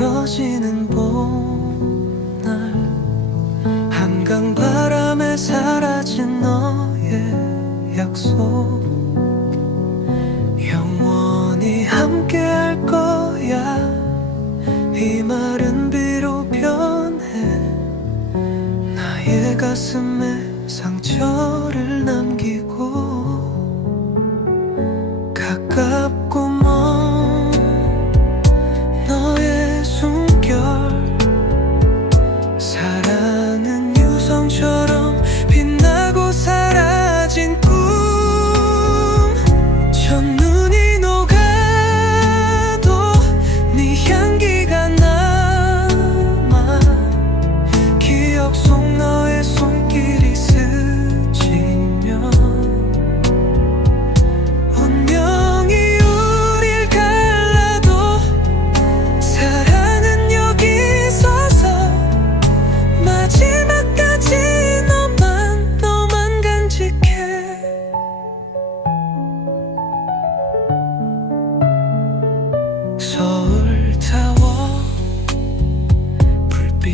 떨어지는 봄날 한강 바람에 사라진 너의 약속. 영원히 함께 할 거야. 이 말은 비록 변해. 나의 가슴에 상처를 남기고 가깝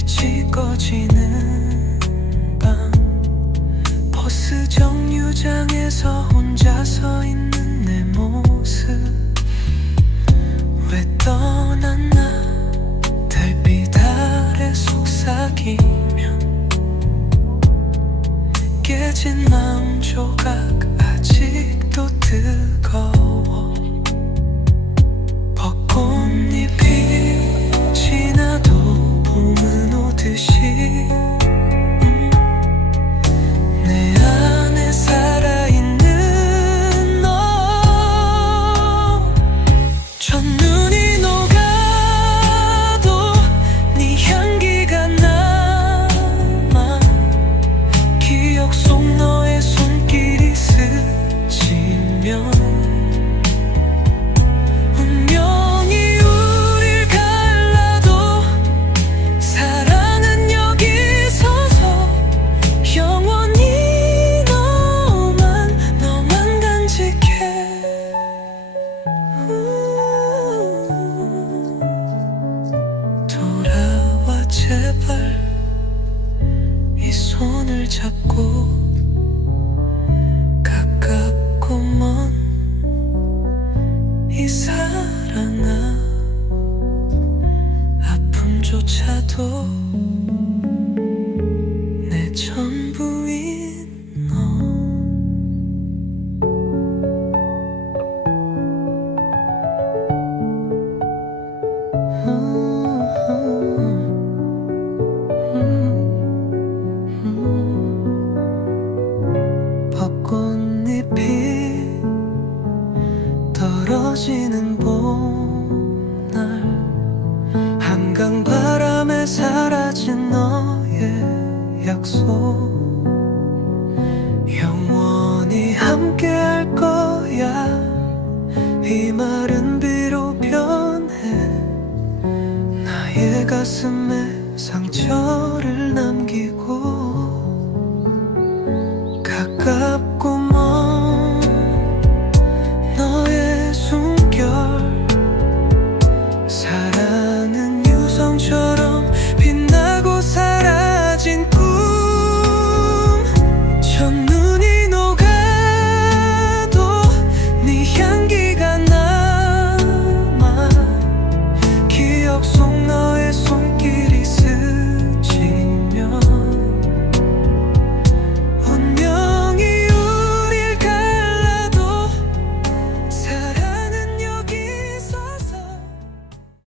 빛이 꺼지는 밤 버스 정류장에서 혼자 서 있는 내 모습. 왜 떠났나 달빛 아래 속삭이면 깨진 마음 조각 잡고 가깝고 먼 이 사랑아 아픔조차도 내 전부인 너. 벚 꽃잎이 떨어지는 봄날 한강 바람에 사라진 너의 약속. 영원히 함께 할 거야. 이 말은 비록 변해 나의 가슴에